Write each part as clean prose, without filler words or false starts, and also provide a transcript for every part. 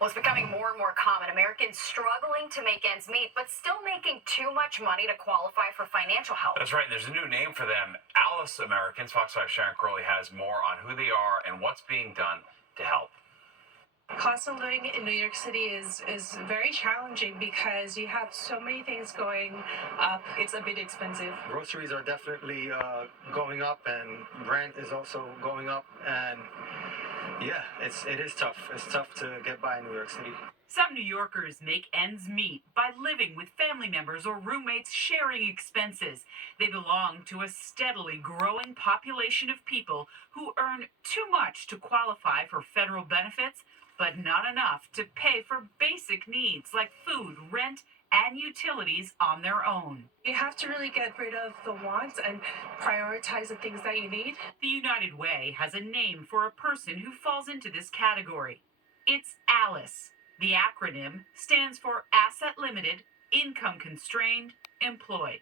Well, it's becoming more and more common. Americans struggling to make ends meet, but still making too much money to qualify for financial help. That's right. There's a new name for them, Alice Americans. Fox 5 Sharon Crowley has more on who they are and what's being done to help. Cost of living in New York City is very challenging because you have so many things going up. It's a bit expensive. Groceries are definitely going up, and rent is also going up, and yeah, it is tough. It's tough to get by in New York City. Some New Yorkers make ends meet by living with family members or roommates sharing expenses. They belong to a steadily growing population of people who earn too much to qualify for federal benefits, but not enough to pay for basic needs like food, rent, and utilities on their own. You have to really get rid of the wants and prioritize the things that you need. The United Way has a name for a person who falls into this category. It's ALICE. The acronym stands for Asset Limited, Income Constrained, Employed.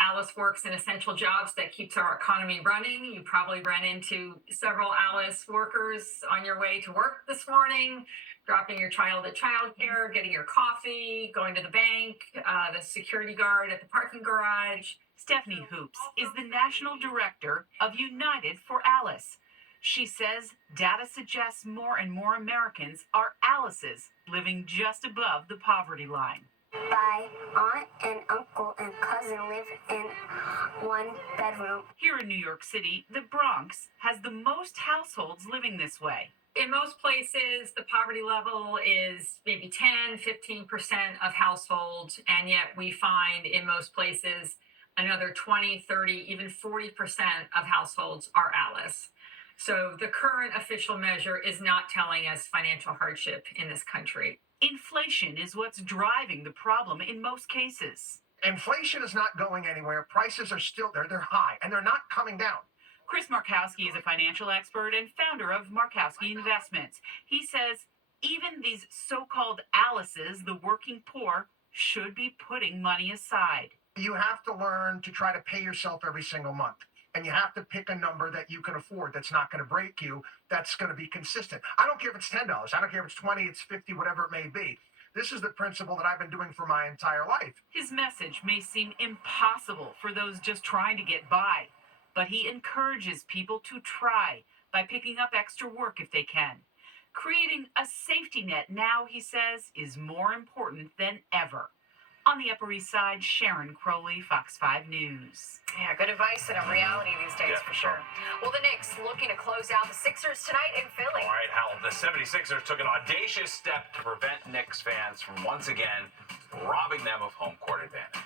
Alice works in essential jobs that keeps our economy running. You probably ran into several Alice workers on your way to work this morning, dropping your child at childcare, getting your coffee, going to the bank, the security guard at the parking garage. Stephanie Hoops is the national director of United for Alice. She says data suggests more and more Americans are Alice's, living just above the poverty line. My aunt and uncle and cousin live in one bedroom. Here in New York City, the Bronx has the most households living this way. In most places, the poverty level is maybe 10, 15% of households, and yet we find in most places another 20, 30, even 40% of households are Alice. So the current official measure is not telling us financial hardship in this country. Inflation is what's driving the problem in most cases. Inflation is not going anywhere. Prices are still there. They're high, and they're not coming down. Chris Markowski is a financial expert and founder of Markowski Investments. He says even these so-called Alice's, the working poor, should be putting money aside. You have to learn to try to pay yourself every single month. And you have to pick a number that you can afford that's not going to break you, that's going to be consistent. I don't care if it's $10. I don't care if it's 20, it's 50, whatever it may be. This is the principle that I've been doing for my entire life. His message may seem impossible for those just trying to get by, but he encourages people to try by picking up extra work if they can. Creating a safety net now, he says, is more important than ever. On the Upper East Side, Sharon Crowley, Fox 5 News. Yeah, good advice and a reality these days for sure. Well, the Knicks looking to close out the Sixers tonight in Philly. All right, Hal, the 76ers took an audacious step to prevent Knicks fans from once again robbing them of home court advantage.